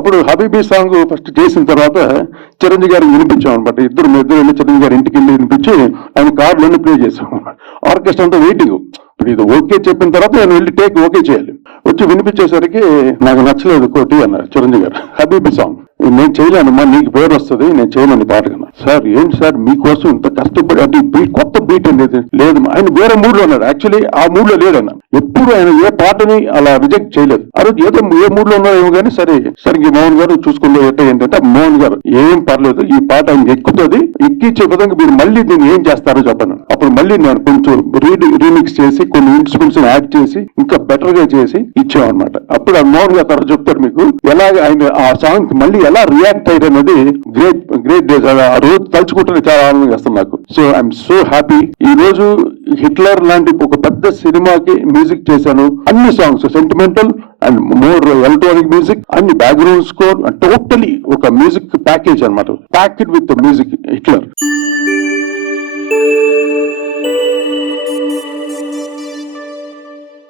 అప్పుడు habibi song first చేసిన తర్వాత చిరంజీవి గారికి వినిపించాం అనమాట. ఇద్దరు వెళ్ళి చిరంజీవి గారి ఇంటికి వెళ్ళి వినిపించి ఆయన కార్లోనే ప్లే చేసాం. ఆర్కెస్ట్రా అంతా వెయిటింగ్. ఇప్పుడు ఇది ఓకే చెప్పిన తర్వాత నేను వెళ్ళి టేక్ ఓకే చేయాలి. వచ్చి వినిపించేసరికి నాకు నచ్చలేదు కోటి అన్నారు చిరంజీవి గారు. హబీబీ సాంగ్ నేను చేయలేనమ్మా, నీకు పేరు వస్తుంది, నేను చేయమని పాట కన్నా. సార్ ఏంటి సార్ మీకోసం ఇంత కష్టపడి అంటే బీట్ కొత్త బీట్ అనేది లేదు. ఆయన వేరే మూడ్ లో ఉన్నాడు. యాక్చువల్లీ ఆ మూడ్ లో లేడన్న. ఎప్పుడు ఆయన ఏ పాటని అలా రిజెక్ట్ చేయలేదు. ఆ రోజు ఏదో ఏ మూడ్ లో ఉన్నాడేమో కానీ సరే మోహన్ గారు చూసుకుంటే ఏంటంటే మోహన్ గారు ఏం పర్లేదు, ఈ పాట ఆయన ఎక్కుతుంది, ఎక్కించే విధంగా మీరు మళ్ళీ దీన్ని ఏం చేస్తారో చెప్పను. అప్పుడు మళ్ళీ నేను కొంచెం రీమిక్స్ చేసి కొన్ని ఇన్స్ట్రుమెంట్స్ యాడ్ చేసి ఇంకా బెటర్ గా చేసి ఇచ్చామన్నమాట. అప్పుడు ఆ మోహన్ గారు తర్వాత చెప్తారు మీకు ఎలాగ ఆయన ఆ సాంగ్ మళ్ళీ ఎలా రియాక్ట్ అయ్యారు అనేది గ్రేట్ డేస్. ఆ రోజు తలుచుకుంటే చాలా ఆనందం చేస్తాం నాకు. So I'm so happy. ఈ రోజు హిట్లర్ లాంటి ఒక పెద్ద సినిమాకి మ్యూజిక్ చేశాను. అన్ని songs sentimental and more electronic music, అన్ని బ్యాక్గ్రౌండ్ స్కోర్, టోటలీ ఒక మ్యూజిక్ ప్యాకేజ్ అనమాట. Packed with music Hitler.